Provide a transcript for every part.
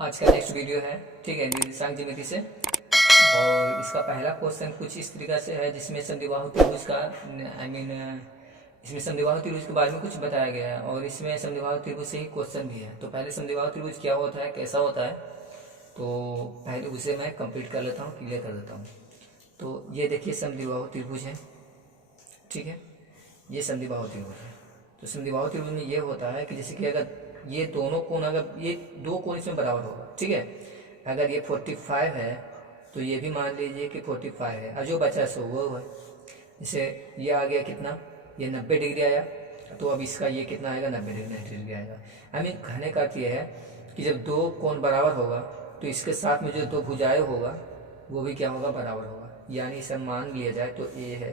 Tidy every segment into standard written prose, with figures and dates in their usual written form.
आज का next video है, ठीक है, निर्देशांक ज्यामिति से। और इसका पहला क्वेश्चन कुछ इस तरीका से है जिसमें समद्विबाहु त्रिभुज का इसमें समद्विबाहु त्रिभुज के बारे में कुछ बताया गया है और इसमें समद्विबाहु त्रिभुज से ही क्वेश्चन भी है। तो पहले समद्विबाहु त्रिभुज क्या होता है, कैसा होता है, तो पहले उसे मैं कंप्लीट कर लेता हूँ, क्लियर कर देता हूँ। तो ये देखिए समद्विबाहु त्रिभुज है, ठीक है, ये समद्विबाहु त्रिभुज है। तो समद्विबाहु त्रिभुज में ये होता है कि जैसे कि अगर ये दोनों कोण, अगर ये दो कोण इसमें बराबर होगा, ठीक है, अगर ये 45 है तो ये भी मान लीजिए कि 45 है, और जो बचा सो वो है। जैसे ये आ गया कितना, ये 90 डिग्री आया, तो अब इसका ये कितना आएगा, 90 डिग्री आएगा। आई मीन कहने का अर्थ ये है कि जब दो कोण बराबर होगा तो इसके साथ में जो दो भुजाएं होगा वो भी क्या होगा, बराबर होगा। यानी इसे मान लिया जाए तो ए है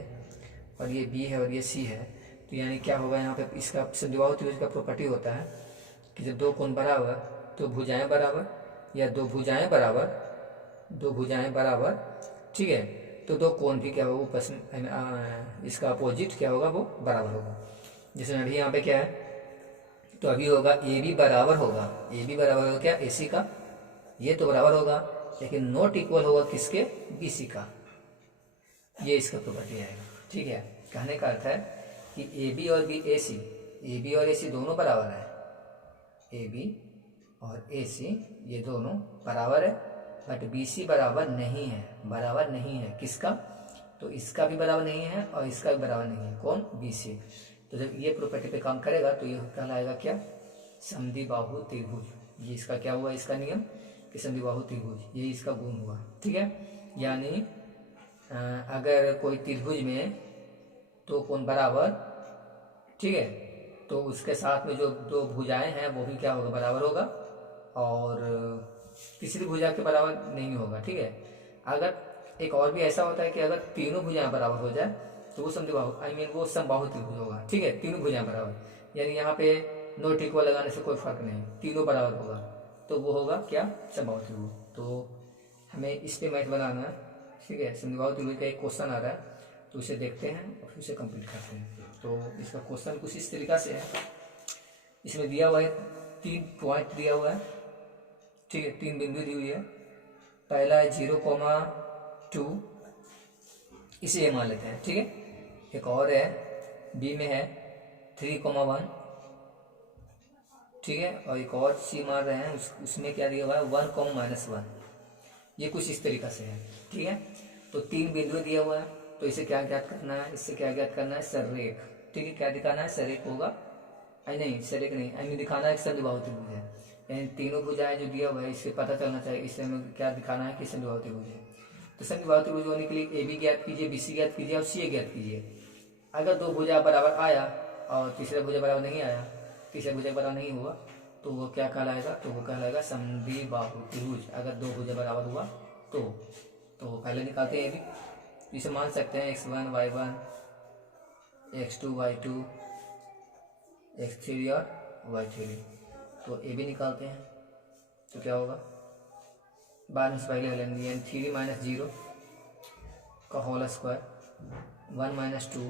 और ये बी है और ये सी है, तो यानी क्या होगा, यहाँ पे इसका समद्विबाहु त्रिभुज का प्रॉपर्टी होता है कि जब दो कोण बराबर तो भुजाएं बराबर, या दो भुजाएं बराबर, ठीक है, तो दो कोण भी क्या होगा, वो इसका अपोजिट क्या होगा, वो बराबर होगा। जैसे अभी यहाँ पे क्या है, तो अभी होगा ए बी बराबर होगा, क्या, ए सी का, ये तो बराबर होगा, लेकिन नॉट इक्वल होगा किसके, बी सी का। ये इसका प्रॉपर्टी आएगा, ठीक है। कहने का अर्थ है कि ए बी और ए सी दोनों बराबर है, ए बी और ए सी ये दोनों बराबर है, बट बी सी बराबर नहीं है, किसका, तो इसका भी बराबर नहीं है और इसका भी बराबर नहीं है, कौन, बी सी। तो जब ये प्रॉपर्टी पे काम करेगा तो ये कहलाएगा क्या, समद्विबाहु त्रिभुज। ये इसका क्या हुआ, इसका नियम कि समद्विबाहु त्रिभुज, ये इसका गुण हुआ, ठीक है। यानी अगर कोई त्रिभुज में दो कोण बराबर, ठीक है, तो उसके साथ में जो दो भुजाएं हैं वो भी क्या होगा, बराबर होगा, और तीसरी भुजा के बराबर नहीं होगा, ठीक है। अगर एक और भी ऐसा होता है कि अगर तीनों भुजाएं बराबर हो जाए तो वो समद्विबाहु वो समबाहु त्रिभुज होगा, ठीक है, तीनों भुजाएं बराबर, यानी यहाँ पे नॉट इक्वल लगाने से कोई फर्क नहीं, तीनों बराबर होगा तो वो होगा क्या, समबाहु त्रिभुज। तो हमें इस पे मैथ बनाना है, ठीक है। समद्विबाहु त्रिभुज का एक क्वेश्चन आ रहा है तो उसे देखते हैं और फिर उसे कंप्लीट करते हैं। तो इसका क्वेश्चन कुछ इस तरीका से है, इसमें दिया हुआ है 3 पॉइंट दिया हुआ है, ठीक है, 3 बिंदु दी हुई है। पहला है 0,2, इसे ये मान लेते हैं, ठीक है। एक और है बी में है 3,1, ठीक है, और एक और सी मान रहे हैं, उसमें क्या दिया हुआ है 1,-1। ये कुछ इस तरीका से है, ठीक है। तो 3 बिंदु दिया हुआ है, तो इसे क्या ज्ञात करना है, इससे क्या ज्ञात करना है, सररेख, ठीक है। क्या दिखाना है, सररेख होगा, नहीं सररेख नहीं, हमें दिखाना है समद्विबाहु त्रिभुज है, यानी तीनों भुजाएं जो दिया हुआ है इससे पता चलना चाहिए, इससे हमें क्या दिखाना है कि समद्विबाहु त्रिभुज है। तो समद्विबाहु त्रिभुज होने के लिए ए बी ज्ञात कीजिए, बी सी ज्ञात कीजिए और सी ए ज्ञात कीजिए। अगर दो भुजा बराबर आया और तीसरा भुजा बराबर नहीं आया, तीसरा भुजा बराबर नहीं हुआ, तो वो क्या कहलाएगा, तो वो कहलाएगा समद्विबाहु त्रिभुज। अगर दो भुजा बराबर हुआ तो पहले निकालते हैं ए बी, इसे मान सकते हैं x1 y1, x2 y2, x3 और y3। तो ए बी निकालते हैं तो क्या होगा, बाद में से पहले लेंगे, 3 - 0 का होल स्क्वायर, 1 - 2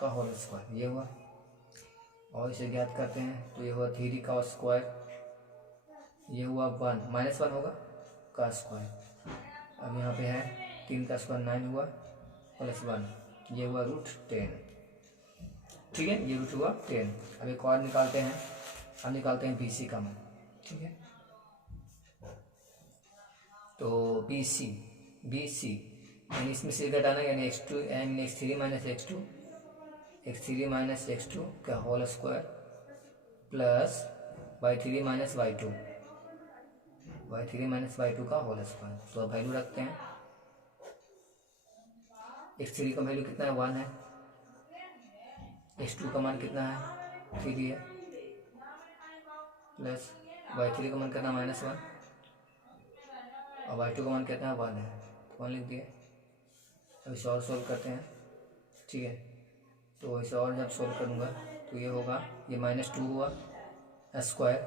का होल स्क्वायर, ये हुआ। और इसे ज्ञात करते हैं तो ये हुआ 3 का स्क्वायर, ये हुआ 1 -1 होगा का स्क्वायर। अब यहाँ पे है 3 का स्क्वायर 9 हुआ +1, ये हुआ √10, ठीक है, ये रूट हुआ 10। अब एक और निकालते हैं, हम निकालते हैं बी सी का मान, ठीक है। तो बी सी यानी इसमें से घटाना, यानी x2 एंड x3 - का whole square plus y3 - y2 का होल स्क्वायर। तो अब वैल्यू रखते हैं, x3 का वैल्यू कितना है, 1 है, x2 का मान कितना है, 3 है, प्लस y3 का मान कितना, -1, और y2 का मान कितना है, 1 है, तो 1 लिख दिए। अब इसे और सोल्व करते हैं, ठीक है। तो इसे और जब सोल्व करूँगा तो ये होगा, ये -2 हुआ स्क्वायर,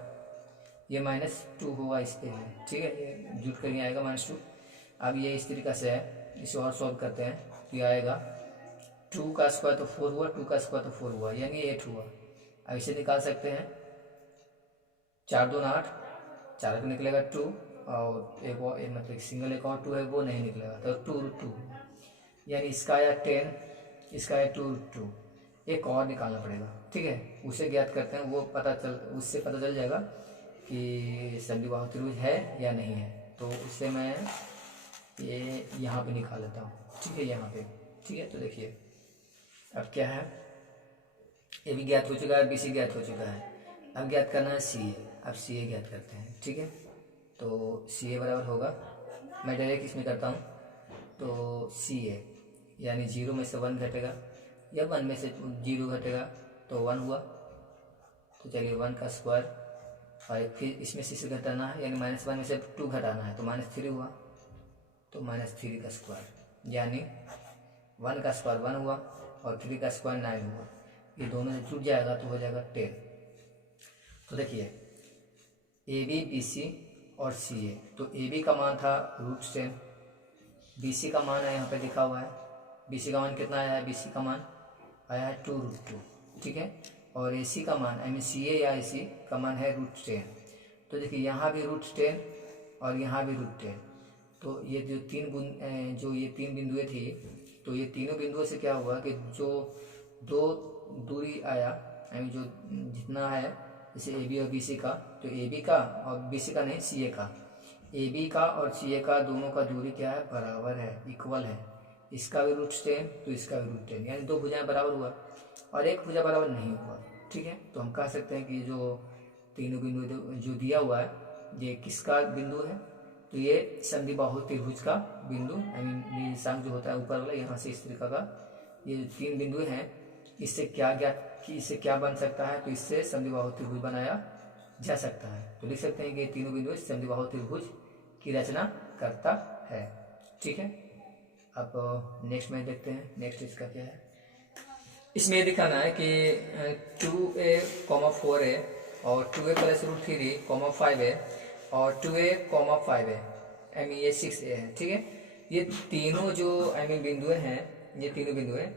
ये -2 हुआ इस पे, ठीक है, ये जुट कर ये आएगा -2। अब ये इस तरीका से है, इसे और सोल्व करते हैं तो ये आएगा 2 का स्क्वायर तो 4 हुआ, 2 का स्क्वायर तो 4 हुआ, यानी 8 हुआ। अब इसे निकाल सकते हैं, 4 दूना 8, 4 पे निकलेगा 2, और एक और मतलब सिंगल एक और 2 है वो नहीं निकलेगा, तो 2√2, यानी इसका आया 10, इसका आया 2√2। एक और निकालना पड़ेगा, ठीक है, उसे ज्ञात करते हैं, वो उससे पता चल जाएगा कि समद्विबाहु त्रिभुज है या नहीं है। तो उससे मैं ये यहाँ पे निकाल लेता हूँ, ठीक है, यहाँ पे, ठीक है। तो देखिए अब क्या है, ए भी ज्ञात हो चुका है, बी सी ज्ञात हो चुका है, अब ज्ञात करना है सी ए। अब सी ए ज्ञात करते हैं, ठीक है। तो सी ए बराबर होगा, मैं डायरेक्ट इसमें करता हूँ, तो सी ए यानी 0 में से 1 घटेगा या 1 में से 0 घटेगा, तो 1 हुआ। तो चलिए 1 का स्क्वायर, और फिर इसमें से घटाना है, यानी -1 में से 2 घटाना है, तो -3 हुआ, तो -3 का स्क्वायर, यानी 1 का स्क्वायर 1 हुआ और 3 का स्क्वायर 9 हुआ। ये दोनों से जुड़ जाएगा तो हो जाएगा 10। तो देखिए ए बी बी सी और सी ए, तो ए बी का मान था √10, बी सी का मान है यहाँ पे लिखा हुआ है, बी सी का मान कितना आया है, बी सी का मान आया है 2√2, ठीक है। और ए सी का मान आई मीन सी ए या ए सी का मान है √10। तो देखिए यहाँ भी √10 और यहाँ भी √10, तो ये जो ये 3 बिंदुएं थी, तो ये तीनों बिंदुओं से क्या हुआ कि जो दो दूरी आया, आई मीन जो जितना है, जैसे ए बी और बी सी का, तो ए बी का और बी सी का नहीं, सी ए का, ए बी का और सी ए का दोनों का दूरी क्या है, बराबर है, इक्वल है। इसका भी √10 तो इसका भी √10, यानी 2 भुजाएं बराबर हुआ और एक भुजा बराबर नहीं हुआ, ठीक है। तो हम कह सकते हैं कि जो तीनों बिंदु जो दिया हुआ है, ये किसका बिंदु है, तो ये समद्विबाहु त्रिभुज का बिंदु, आई मीन निर्देशांक जो होता है ऊपर वाला, यहाँ से इस तरीका का ये 3 बिंदु हैं, इससे क्या बन सकता है, तो इससे समद्विबाहु त्रिभुज बनाया जा सकता है। तो लिख सकते हैं कि तीनों बिंदु समद्विबाहु त्रिभुज की रचना करता है, ठीक है। अब नेक्स्ट में देखते हैं, नेक्स्ट इसका क्या है। इसमें ये दिखाना है कि 2a, 4a और 2a + √3, 5a और 2a, 5a, आई मीन ये 6a है, ठीक है। ये तीनों जो आई मीन बिंदुएं हैं, ये तीनों बिंदुएं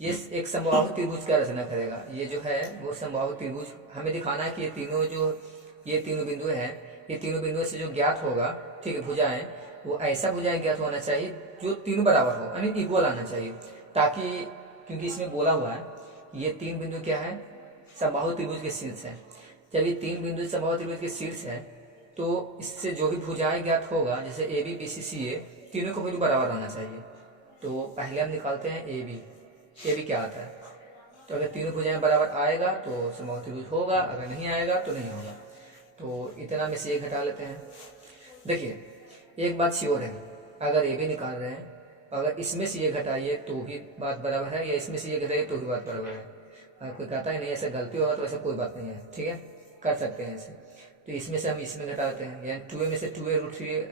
ये एक समबाहु त्रिभुज का रचना करेगा। ये जो है वो समबाहु त्रिभुज हमें दिखाना है कि ये तीनों बिंदु हैं, ये तीनों बिंदुओं से जो ज्ञात होगा, ठीक है, भुजाएं, वो ऐसा भुजाएं ज्ञात होना चाहिए जो तीनों बराबर हो, यानी इक्वल आना चाहिए, ताकि क्योंकि इसमें बोला हुआ है ये 3 बिंदु क्या है, समबाहु त्रिभुज के शीर्ष है। जब ये 3 बिंदु समबाहु त्रिभुज के शीर्ष है, तो इससे जो भी भुजाएं ज्ञात होगा, जैसे ए बी बी सी सी ए, तीनों को बिंदु बराबर आना चाहिए। तो पहले हम निकालते हैं ए बी क्या आता है, तो अगर तीनों भुजाएं बराबर आएगा तो समबाहु त्रिभुज होगा, अगर नहीं आएगा तो नहीं होगा। तो इतना में से 1 घटा लेते हैं। देखिए एक बात श्योर है, अगर ए बी निकाल रहे हैं, अगर इसमें से ये घटाइए तो भी बात बराबर है, या इसमें से ये घटाइए तो भी बात बराबर है। अगर कोई कहता है नहीं ऐसा गलती होगा, तो ऐसा कोई बात नहीं है, ठीक है, कर सकते हैं ऐसे। तो इसमें से हम इसमें घटा देते हैं, यानी 2a में से 2a √3,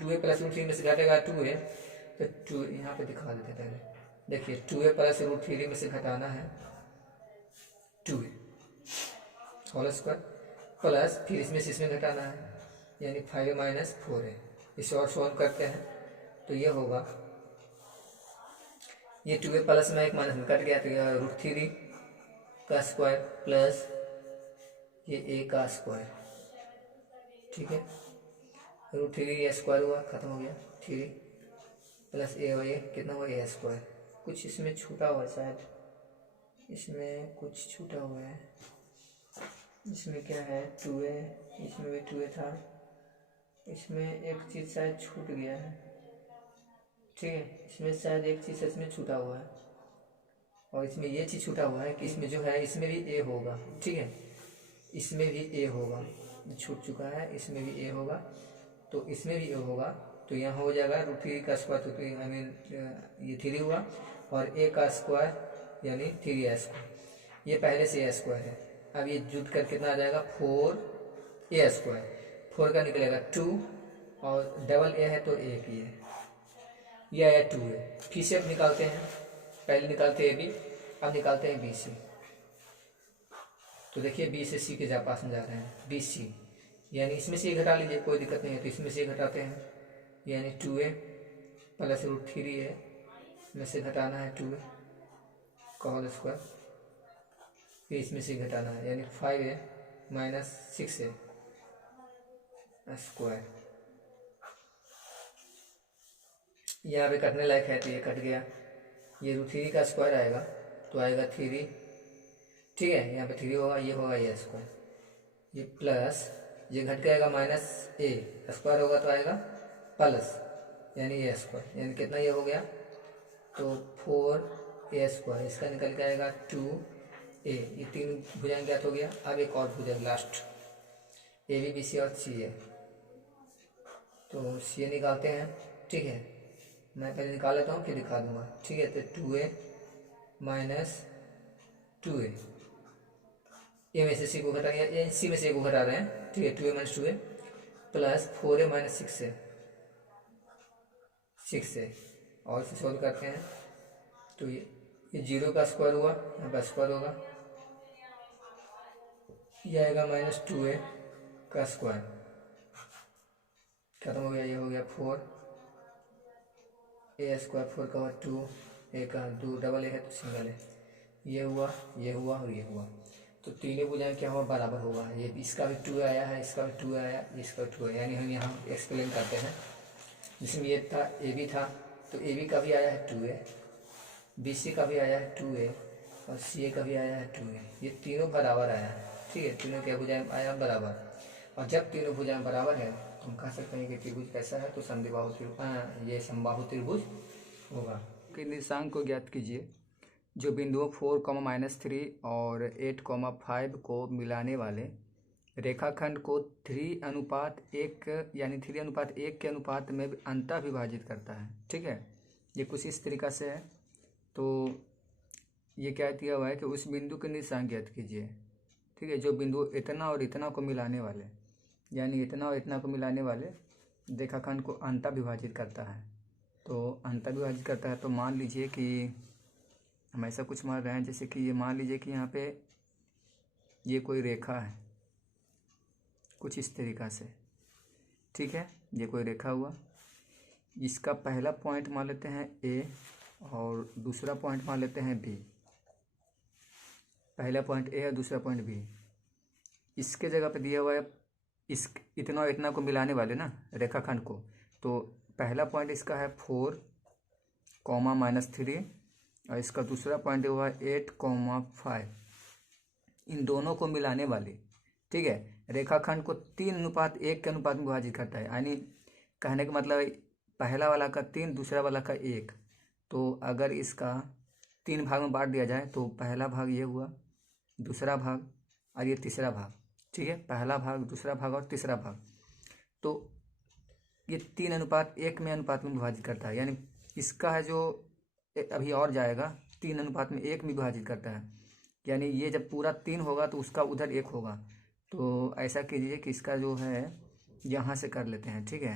2a + √3 में से घटेगा 2a, तो 2 यहाँ पे दिखा देते हैं पहले। देखिए 2a + √3 में से घटाना है 2a होल स्क्वायर, प्लस फिर इसमें से इसमें घटाना है, यानी 5a - 4a। इसे और सॉल्व करते हैं तो ये होगा, ये 2a प्लस में एक माइनस में कट गया, तो यह √3 का स्क्वायर प्लस ये a का स्क्वायर, ठीक है, √3 ये स्क्वायर हुआ, खत्म हो गया, 3 प्लस a और ये कितना हुआ, a स्क्वायर। कुछ इसमें छूटा हुआ है शायद, इसमें कुछ छूटा हुआ है, इसमें क्या है 2a, इसमें भी 2a था, इसमें एक चीज़ शायद छूट गया है, ठीक है, इसमें शायद एक चीज़ इसमें छूटा हुआ है, और इसमें ये चीज़ छूटा हुआ है कि इसमें जो है इसमें भी a होगा, ठीक है, इसमें भी a होगा, छूट चुका है, इसमें भी a होगा, तो इसमें भी a होगा, तो यहाँ हो जाएगा √3 का स्क्वायर, तो आई मीन ये 3 हुआ, और a का स्क्वायर यानी 3a स्क्वायर, ये पहले से a स्क्वायर है। अब ये जुट कर कितना आ जाएगा 4a स्क्वायर, 4 का निकलेगा 2 और डबल a है तो एक ही है, ये आया 2a। फिर से अब निकालते हैं, पहले निकालते हैं a b, अब निकालते हैं b c। तो देखिए b से c के पास में जा रहे हैं, b c, यानी इसमें से घटा लीजिए, कोई दिक्कत नहीं है, तो इसमें से घटाते हैं, यानी 2a + √3a में से घटाना है 2a का होल स्क्वायर, फिर इसमें से घटाना है, यानी 5a - 6a स्क्वायर। यहाँ पे कटने लायक है तो ये कट गया, ये √3 का स्क्वायर आएगा तो आएगा 3, ठीक है, यहाँ पे 3 होगा, ये होगा ये स्क्वायर, ये प्लस ये घट जाएगा -a स्क्वायर होगा तो आएगा प्लस, यानी ये स्क्वायर, यानी कितना ये हो गया, तो 4a स्क्वायर, इसका निकल के आएगा 2a। ये 3 भुजाएं ज्ञात हो गया। अब एक और भुजा last, A B B C और सी ए, तो सी ए निकालते हैं, ठीक है, मैं पहले निकाल लेता हूँ फिर दिखा दूंगा, ठीक है। तो 2a माइनस 2a, ए में से सी को घटा, या सी में से ए को घटा रहे हैं, ठीक है, 2a minus 2a plus 4a minus 6a, और इसे सॉल्व करते हैं तो ये 0 का स्क्वायर हुआ, यहाँ पर स्क्वायर होगा, ये आएगा -2a का स्क्वायर, खत्म हो गया, ये हो गया 4a स्क्वायर, 4 का 2, ए का 2, डबल ए है तो सिंगल है, ये हुआ, ये हुआ और ये हुआ, तो तीनों भुजाएं क्या हुआ, बराबर होगा। ये इसका भी 2 आया है, इसका भी 2 आया, इसका 2 है, यानी हम यहाँ एक्सप्लेन करते हैं। जिसमें ये था ए बी था, तो ए बी का भी आया है 2a, बी सी का भी आया है 2a और सी ए का भी आया है 2a, ये तीनों बराबर आया है, ठीक है, तीनों क्या भुजाएं आया बराबर। और जब तीनों भुजाएं बराबर है तो हम कह सकते हैं कि त्रिभुज कैसा है, तो समद्विबाहु त्रिभुज, ये समबाहु त्रिभुज होगा। कि निर्देशांक को ज्ञात कीजिए जो बिंदुओं 4, -3 और 8, 5 को मिलाने वाले रेखाखंड को 3:1 यानी 3:1 के अनुपात में अंतः विभाजित करता है, ठीक है। ये कुछ इस तरीक़ा से है। तो ये क्या दिया हुआ है कि उस बिंदु के निर्देशांक ज्ञात कीजिए, ठीक है, जो बिंदु इतना और इतना को मिलाने वाले, यानी इतना और इतना को मिलाने वाले रेखाखंड को अंतः विभाजित करता है। तो अंतः विभाजित करता है, तो मान लीजिए कि हम ऐसा कुछ मान रहे हैं, जैसे कि ये मान लीजिए कि यहाँ पे ये कोई रेखा है कुछ इस तरीक़ा से, ठीक है, ये कोई रेखा हुआ, इसका पहला पॉइंट मान लेते हैं ए और दूसरा पॉइंट मान लेते हैं बी, पहला पॉइंट ए और दूसरा पॉइंट बी। इसके जगह पे दिया हुआ है इस इतना और इतना को मिलाने वाले ना रेखाखंड को, तो पहला पॉइंट इसका है 4, -3 और इसका दूसरा पॉइंट हुआ 8, 5, इन दोनों को मिलाने वाली, ठीक है, रेखाखंड को 3:1 के अनुपात में विभाजित करता है। यानी कहने का मतलब पहला वाला का 3, दूसरा वाला का 1, तो अगर इसका 3 भाग में बांट दिया जाए तो पहला भाग ये हुआ, दूसरा भाग और ये तीसरा भाग, ठीक है, पहला भाग, दूसरा भाग और तीसरा भाग, तो ये 3:1 में अनुपात में विभाजित करता है। यानी इसका है जो अभी और जाएगा 3:1 में विभाजित करता है, यानी ये जब पूरा 3 होगा तो उसका उधर 1 होगा। तो ऐसा कीजिए कि इसका जो है यहाँ से कर लेते हैं, ठीक है,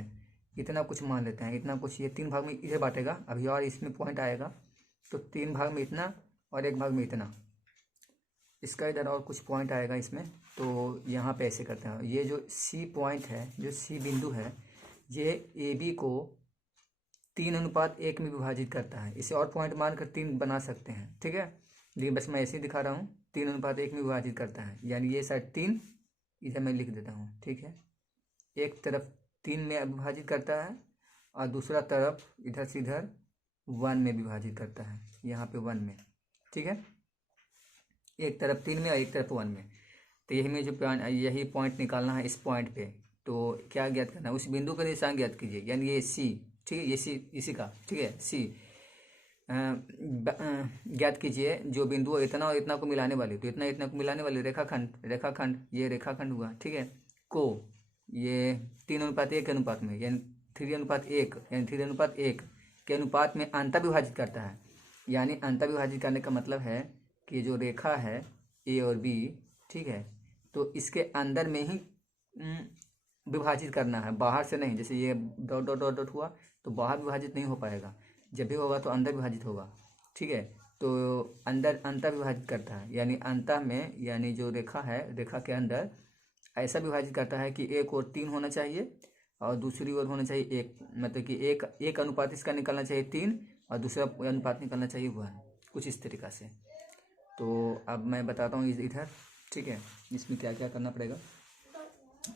इतना कुछ मान लेते हैं, इतना कुछ, ये 3 भाग में इधर बांटेगा अभी और इसमें पॉइंट आएगा, तो 3 भाग में इतना और 1 भाग में इतना, इसका इधर और कुछ पॉइंट आएगा इसमें, तो यहाँ पे ऐसे करते हैं। ये जो सी पॉइंट है, जो सी बिंदु है, ये ए बी को 3:1 में विभाजित करता है। इसे और पॉइंट मानकर 3 बना सकते हैं, ठीक है, लेकिन बस मैं ऐसे ही दिखा रहा हूँ, 3:1 में विभाजित करता है, यानी ये साइड 3 इधर मैं लिख देता हूँ, ठीक है, एक तरफ 3 में विभाजित करता है और दूसरा तरफ इधर से इधर 1 में विभाजित करता है, यहाँ पे 1 में, ठीक है, एक तरफ 3 में और एक तरफ 1 में। तो यही में जो यही पॉइंट निकालना है इस पॉइंट पे, तो क्या ज्ञात करना है, उस बिंदु का निर्देशांक ज्ञात कीजिए, यानी ये सी, ठीक है, ये सी इसी का, ठीक है, सी ज्ञात कीजिए जो बिंदु इतना और इतना को मिलाने वाली, तो इतना इतना को मिलाने वाली रेखाखंड ये रेखाखंड हुआ, ठीक है, को ये 3:1 के अनुपात में, यानी 3:1 यानी 3:1 के अनुपात में अंतः विभाजित करता है। यानी अंतः विभाजित करने का मतलब है कि जो रेखा है ए और बी, ठीक है, तो इसके अंदर में ही विभाजित करना है, बाहर से नहीं। जैसे ये डॉट डॉट डॉट डॉट हुआ तो बाहर विभाजित नहीं हो पाएगा, जब भी होगा तो अंदर विभाजित होगा, ठीक है, तो अंदर अंतः विभाजित करता है, यानी अंतः में, यानी जो रेखा है रेखा के अंदर ऐसा विभाजित करता है कि एक और 3 होना चाहिए और दूसरी ओर होना चाहिए 1, मतलब कि एक अनुपात इसका निकलना चाहिए 3 और दूसरा अनुपात निकलना चाहिए 1, कुछ इस तरीक़ा से। तो अब मैं बताता हूँ इधर, ठीक है, इसमें क्या क्या करना पड़ेगा।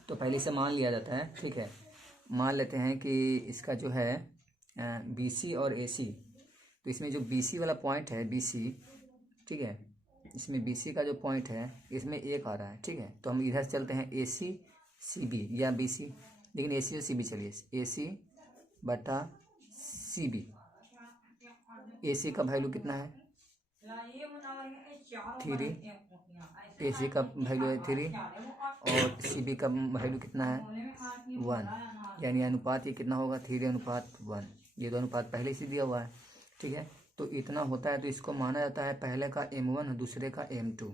तो पहले से मान लिया जाता है, ठीक है। मान लेते हैं कि इसका जो है BC और AC, तो इसमें जो BC वाला पॉइंट है BC, ठीक है, इसमें BC का जो पॉइंट है इसमें 1 आ रहा है, ठीक है। तो हम इधर से चलते हैं AC CB या BC, लेकिन AC और CB चलिए, AC बटा CB। AC का वैल्यू कितना है 3, AC का वैल्यू है 3 और CB का वैल्यू कितना है 1, यानी अनुपात ये कितना होगा 3:1। ये दो अनुपात पहले से दिया हुआ है, ठीक है। तो इतना होता है तो इसको माना जाता है पहले का M1 और दूसरे का M2।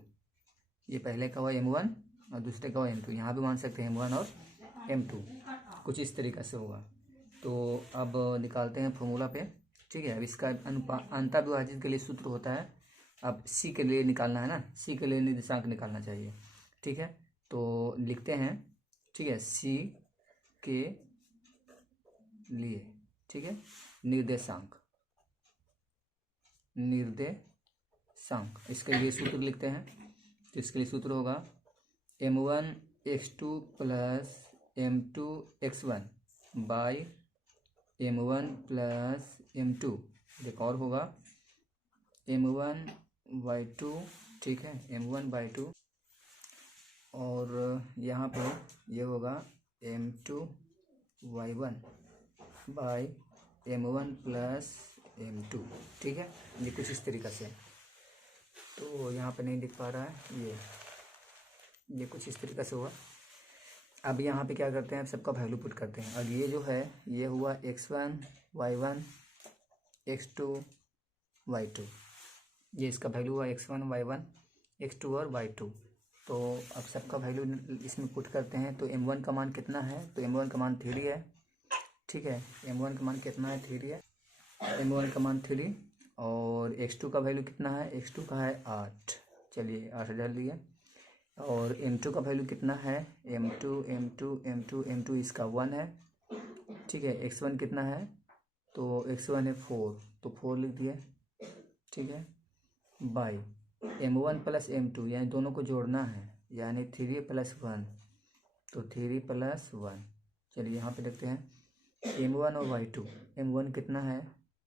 ये पहले का हुआ M1 और दूसरे का हुआ M2, यहाँ भी मान सकते हैं M1 और M2, कुछ इस तरीक़े से होगा। तो अब निकालते हैं फॉर्मूला पे, ठीक है। अब इसका अंतर्विभाजित के लिए सूत्र होता है, अब C के लिए निकालना है ना, C के लिए निर्देशांक निकालना चाहिए, ठीक है। तो लिखते हैं, ठीक है, C के लिए, ठीक है, निर्देशांक इसके लिए सूत्र लिखते हैं। तो इसके लिए सूत्र होगा M1x2 plus M2x1 by M1 plus M2, एक और होगा M1/2, ठीक है, M1/2, और यहाँ पे ये होगा M2/1 by M1 plus M2, ठीक है। ये कुछ इस तरीक़े से, तो यहाँ पे नहीं दिख पा रहा है, ये कुछ इस तरीक़े से हुआ। अब यहाँ पे क्या करते हैं, सबका वैल्यू पुट करते हैं। और ये जो है ये हुआ x1 y1 x2 y2, ये इसका वैल्यू हुआ x1 y1 x2 और y2। तो अब सबका वैल्यू इसमें पुट करते हैं। तो M1 का मान कितना है, तो M1 का मान 3 है, ठीक है। M1 का मान कितना है 3 है, M1 का मान 3, और x2 का वैल्यू कितना है, x2 का है 8, चलिए 8 डाल दिए। और M2 का वैल्यू कितना है, M2 इसका 1 है, ठीक है। x1 कितना है, तो x1 है 4, तो 4 लिख दिए, ठीक है, बाई M1 प्लस M2, यानी दोनों को जोड़ना है, यानी 3 + 1, तो 3 + 1। चलिए यहाँ पे देखते हैं M1 और y2। M1 कितना है,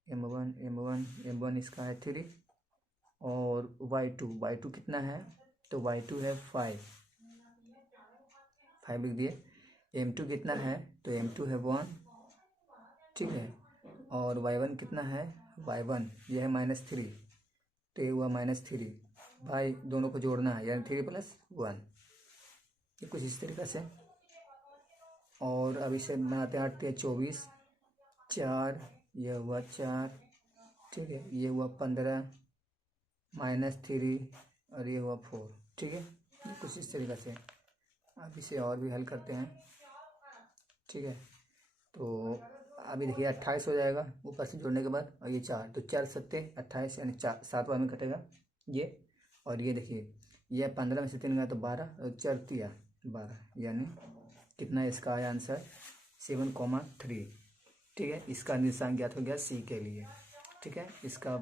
M1 इसका है 3, और y2 कितना है, तो y2 है 5 लिख दिए। M2 कितना है, तो M2 है 1, ठीक है। और y1 कितना है, y1 यह है -3, तो ये हुआ -3, भाई दोनों को जोड़ना है, यानी 3 + 1, ये कुछ इस तरीक़े से। और अब इसे बनाते हैं 8 × 24, 4, यह हुआ 4, ठीक है, ये हुआ 15 -3 और ये हुआ 4, ठीक है, ये कुछ इस तरीक़े से। अब इसे और भी हल करते हैं, ठीक है। तो अभी देखिए 28 हो जाएगा ऊपर से जोड़ने के बाद, और ये 4, तो 4 × 7 = 28, यानी 7वां में कटेगा ये। और ये देखिए ये 15 में से 3 गया तो 12, और 4 × 3 = 12, यानी कितना इसका आया आंसर 7,3, ठीक है। इसका निर्देशांक ज्ञात हो गया C के लिए, ठीक है। इसका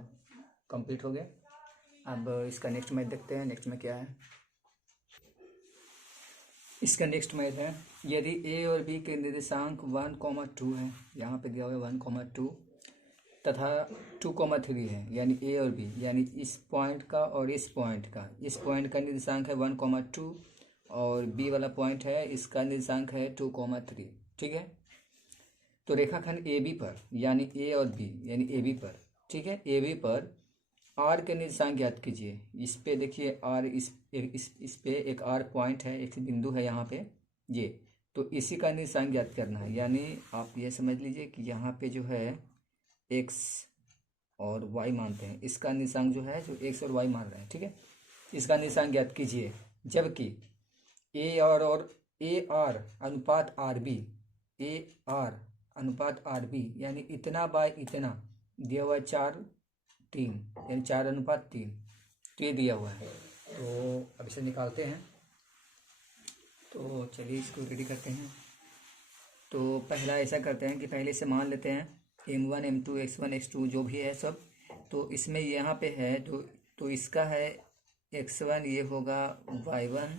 कंप्लीट हो गया। अब इसका नेक्स्ट मैथ देखते हैं, नेक्स्ट में क्या है। इसका नेक्स्ट मैथ है, यदि A और B के निर्देशांक 1,2 है, यहाँ पे दिया हुआ है 1,2, तथा 2,3 है, यानी A और B, यानी इस पॉइंट का और इस पॉइंट का निर्देशांक है 1,2, और B वाला पॉइंट है इसका निर्देशांक है 2,3, ठीक है। तो रेखाखंड AB पर, यानी A और B यानी AB पर, ठीक है, AB पर R के निर्देशांक ज्ञात कीजिए। इस पे देखिए R, इस पे एक R पॉइंट है, एक बिंदु है यहाँ पे, ये तो इसी का निर्देशांक ज्ञात करना है। यानी आप ये समझ लीजिए कि यहाँ पे जो है x और y मानते हैं, इसका निर्देशांक जो है जो x और y मान रहे हैं, ठीक है, इसका निर्देशांक ज्ञात कीजिए। जबकि AR अनुपात RB यानी इतना बाय इतना दिया हुआ है 4:3, यानी 4:3, तो ये दिया हुआ है। तो अब इसे निकालते हैं, तो चलिए इसको रेडी करते हैं। तो पहला ऐसा करते हैं कि पहले से मान लेते हैं M1 M2 x1 x2 जो भी है सब, तो इसमें यहाँ पे है तो इसका है x1, ये होगा y1,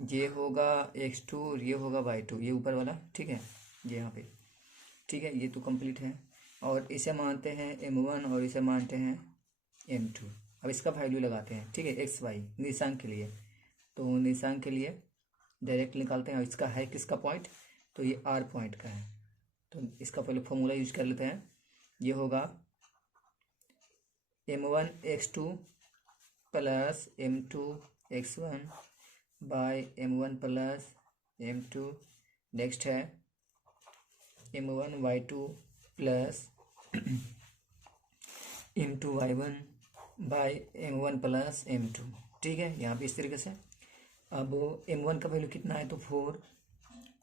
ये होगा x2 और ये होगा y2, ये ऊपर वाला, ठीक है, ये यहाँ पे, ठीक है, ये तो कंप्लीट है। और इसे मानते हैं m1 और इसे मानते हैं m2। अब इसका वैल्यू लगाते हैं, ठीक है, एक्स वाई निर्देशांक के लिए। तो निर्देशांक के लिए डायरेक्ट निकालते हैं, और इसका है किसका पॉइंट, तो ये r पॉइंट का है। तो इसका पहले फॉर्मूला यूज कर लेते हैं। ये होगा m1 x2 plus m2 x1 bye m1 plus m2। Next है m1 y2 plus m2 y1 bye m1 plus m2, ठीक है, यहाँ पे इस तरीके से। अब m1 का वैल्यू कितना है, तो 4,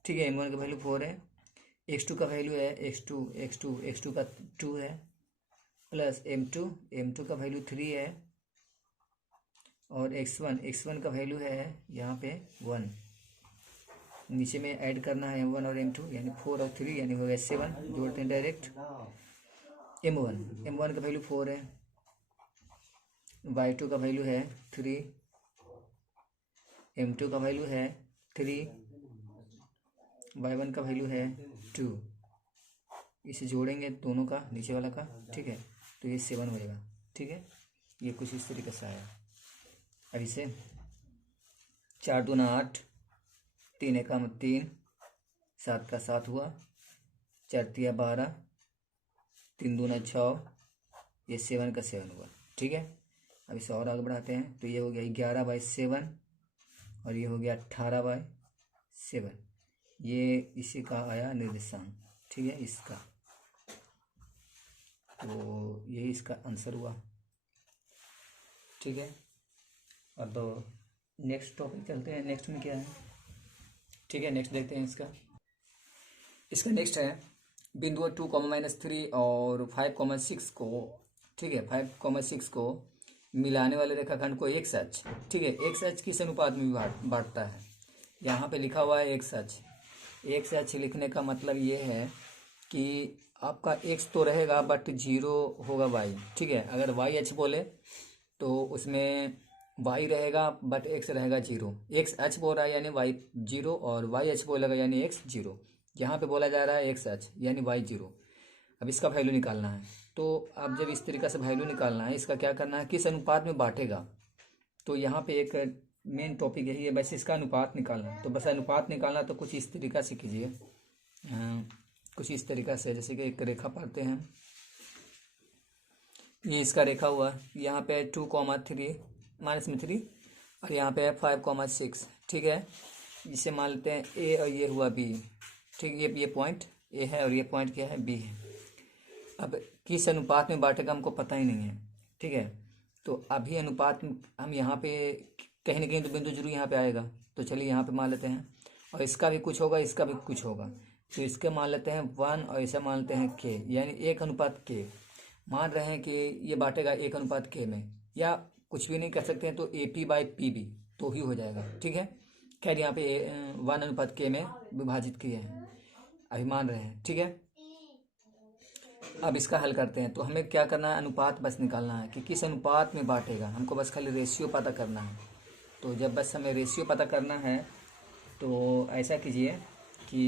ठीक है, m1 का वैल्यू 4 है। x2 का वैल्यू है x2 का 2 है, प्लस m2 का वैल्यू 3 है, और x1 का वैल्यू है यहाँ पे 1। नीचे में ऐड करना है m1 और m2, यानी 4 और 3 यानी हो गया 7। जोड़ते हैं डायरेक्ट। m1 का वैल्यू 4 है, y2 का वैल्यू है 3, m2 का वैल्यू है 3, y1 का वैल्यू है 2। इसे जोड़ेंगे दोनों का, नीचे वाला का, ठीक है, तो ये 7 हो जाएगा, ठीक है। ये कुछ इस तरीके से आया। अब इसे 4 दूना 8, 3 एकम 3, 7 का 7 हुआ, 4 तिया 12, 3 दूना 6, ये 7 का 7 हुआ, ठीक है। अब इसे और आगे बढ़ाते हैं, तो ये हो गया 11/7 और ये हो गया 18/7। ये इसी का आया निर्देशांक, ठीक है, इसका। तो यही इसका आंसर हुआ, ठीक है। अब तो नेक्स्ट टॉपिक चलते हैं। नेक्स्ट में क्या है, ठीक है, नेक्स्ट देखते हैं इसका नेक्स्ट है बिंदु 2, और 5, 6 को, ठीक है, 5, 6 को मिलाने वाले रेखाखंड को एक्स अक्ष, ठीक है, एक्स अक्ष किस अनुपात में बांटता है। यहाँ पे लिखा हुआ है एक्स अक्ष। एक्स अक्ष लिखने का मतलब ये है कि आपका एक्स तो रहेगा बट 0 होगा वाई, ठीक है। अगर वाई अक्ष बोले तो उसमें वाई रहेगा बट एक्स रहेगा 0। एक्स अक्ष बोल रहा है यानी वाई 0, और वाई अक्ष बोलेगा यानी एक्स 0। यहाँ पे बोला जा रहा है एक्स अक्ष यानी वाई 0। अब इसका वैल्यू निकालना है। तो अब जब इस तरीके से वैल्यू निकालना है, इसका क्या करना है, किस अनुपात में बांटेगा। तो यहाँ पे एक मेन टॉपिक यही है, बस इसका अनुपात निकालना है। तो बस अनुपात निकालना तो कुछ इस तरीका से कीजिए, कुछ इस तरीका से, जैसे कि एक रेखा पढ़ते हैं। ये इसका रेखा हुआ, यहाँ पे 2,3 -3, और यहाँ पे 5,6, ठीक है। इसे मान लेते हैं ए, और ये हुआ बी, ठीक। ये पॉइंट ए है और ये पॉइंट क्या है, बी है। अब किस अनुपात में बांटेगा हमको पता ही नहीं है, ठीक है। तो अभी अनुपात हम यहाँ पे कहीं ना कहीं तो बिंदु जरूर यहाँ पे आएगा। तो चलिए यहाँ पे मान लेते हैं, और इसका भी कुछ होगा, इसका भी कुछ होगा। तो इसके मान लेते हैं 1 और इसे मान लेते हैं k, यानी 1:k मान रहे हैं कि ये बांटेगा 1:k में, या कुछ भी नहीं कर सकते हैं तो AP/PB तो ही हो जाएगा, ठीक है। खैर यहाँ पे 1:k में विभाजित किए हैं, अभी मान रहे हैं, ठीक है। अब इसका हल करते हैं। तो हमें क्या करना है, अनुपात बस निकालना है कि किस अनुपात में बांटेगा। हमको बस खाली रेशियो पता करना है। तो जब बस हमें रेशियो पता करना है तो ऐसा कीजिए कि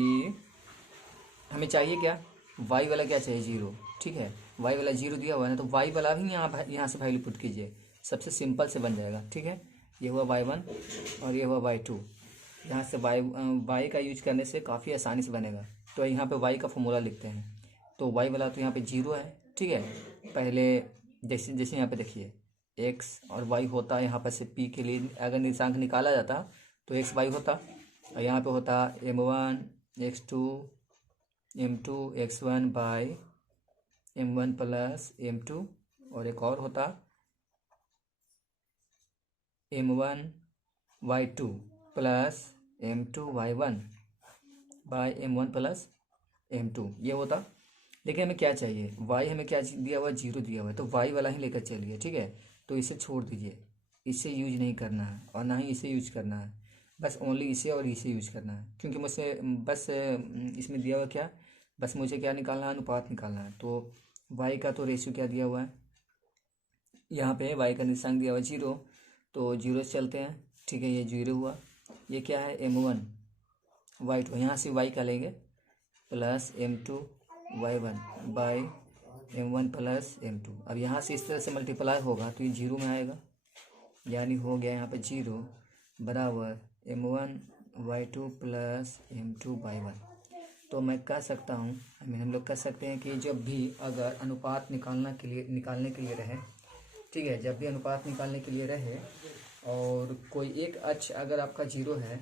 हमें चाहिए क्या, वाई वाला क्या चाहिए, 0, ठीक है। वाई वाला 0 दिया हुआ है ना, तो वाई वाला भी यहाँ से वैल्यू पुट कीजिए, सबसे सिंपल से बन जाएगा, ठीक है। ये हुआ y1 और ये हुआ y2। यहाँ से वाई का यूज करने से काफ़ी आसानी से बनेगा। तो यहाँ पे वाई का फॉर्मूला लिखते हैं। तो वाई वाला तो यहाँ पे 0 है, ठीक है। पहले जैसे जैसे यहाँ पे देखिए एक्स और वाई होता, यहाँ पर से पी के लिए अगर निर्देशांक निकाला जाता तो एक्स वाई होता, और यहाँ पे होता m1 x2 m2 x1 bye m1 plus m2, और एक और होता m1 y2 plus m2 y1 bye m1 plus m2, ये होता। लेकिन हमें क्या चाहिए, y हमें क्या दिया हुआ है, 0 दिया हुआ है, तो y वाला ही लेकर चलिए, ठीक है। तो इसे छोड़ दीजिए, इसे यूज नहीं करना है और ना ही इसे यूज करना है, बस ओनली इसे और इसे यूज करना है। क्योंकि मुझसे बस इसमें दिया हुआ क्या, बस मुझे क्या निकालना है, अनुपात निकालना है। तो y का तो रेशियो क्या दिया हुआ है, यहाँ पे y का निर्देशांक दिया हुआ है 0, तो 0 से चलते हैं, ठीक है। ये 0 हुआ, ये क्या है M1/2, यहाँ से y का लेंगे plus M2/1 by M1 plus M2। अब यहाँ से इस तरह से मल्टीप्लाई होगा तो ये 0 में आएगा, यानी हो गया यहाँ पे 0 बराबर M1/2 प्लस M2/1। तो मैं कह सकता हूँ, हम लोग कह सकते हैं कि जब भी अगर अनुपात निकालने के लिए रहे, ठीक है, जब भी अनुपात निकालने के लिए रहे और कोई एक अक्ष अगर आपका 0 है,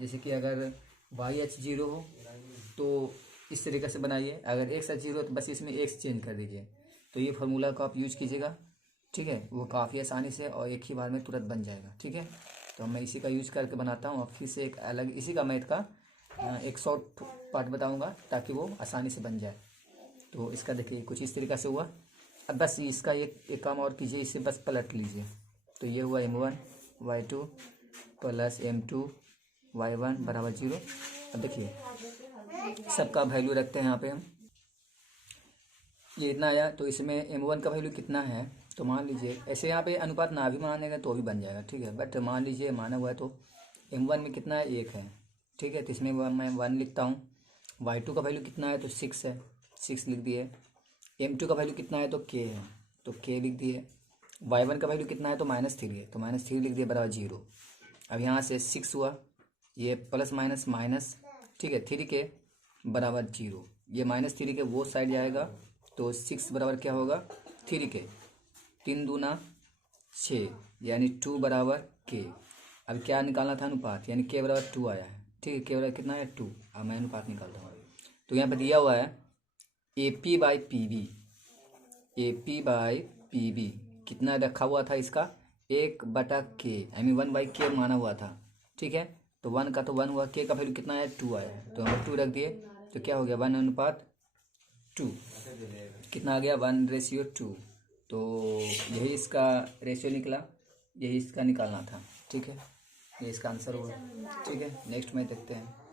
जैसे कि अगर y अक्ष 0 हो तो इस तरीके से बनाइए, अगर x अक्ष 0 तो बस इसमें x चेंज कर दीजिए। तो ये फार्मूला को आप यूज कीजिएगा, ठीक है, वो काफ़ी आसानी से और एक ही बार में तुरंत बन जाएगा, ठीक है। तो मैं इसी का यूज करके बनाता हूँ और फिर से एक अलग इसी का मैथ का एक शॉर्ट पार्ट बताऊंगा ताकि वो आसानी से बन जाए। तो इसका देखिए कुछ इस तरीक़ा से हुआ। अब बस इसका एक काम और कीजिए, इसे बस पलट लीजिए। तो ये हुआ M1/2 प्लस M2/1 बराबर 0। अब देखिए सबका वैल्यू रखते हैं यहाँ पे हम, ये इतना आया तो इसमें M1 का वैल्यू कितना है, तो मान लीजिए ऐसे यहाँ पे अनुपात ना भी मानेगा तो भी बन जाएगा, ठीक है, बट मान लीजिए माना हुआ है तो M1 में कितना है 1 है, ठीक है, तो इसमें मैं 1 लिखता हूँ। y2 का वैल्यू कितना है तो 6 है, 6 लिख दिए। M2 का वैल्यू कितना है तो k है, तो k लिख दिए। y1 का वैल्यू कितना है तो -3 है, तो -3 लिख दिए बराबर 0। अब यहाँ से 6 हुआ, ये प्लस माइनस माइनस, ठीक है, 3k बराबर 0, ये -3k वो साइड जाएगा तो 6 बराबर क्या होगा 3k, 3 दूना 6 यानी 2 बराबर k। अब क्या निकालना था अनुपात, यानी k बराबर 2 आया है, ठीक है, k बराबर कितना है 2। अब मैं अनुपात निकालता हूँ। तो यहाँ पर दिया हुआ है AP/PB, AP/PB कितना रखा हुआ था इसका 1/k, यानी 1/k माना हुआ था, ठीक है। तो 1 का तो 1 हुआ, k का वैल्यू कितना है 2 आया है, तो हम 2 रख दिए तो क्या हो गया 1/2, कितना आ गया 1:2। तो यही इसका रेशियो निकला, यही इसका निकालना था, ठीक है, ये इसका आंसर हुआ, ठीक है। नेक्स्ट में देखते हैं।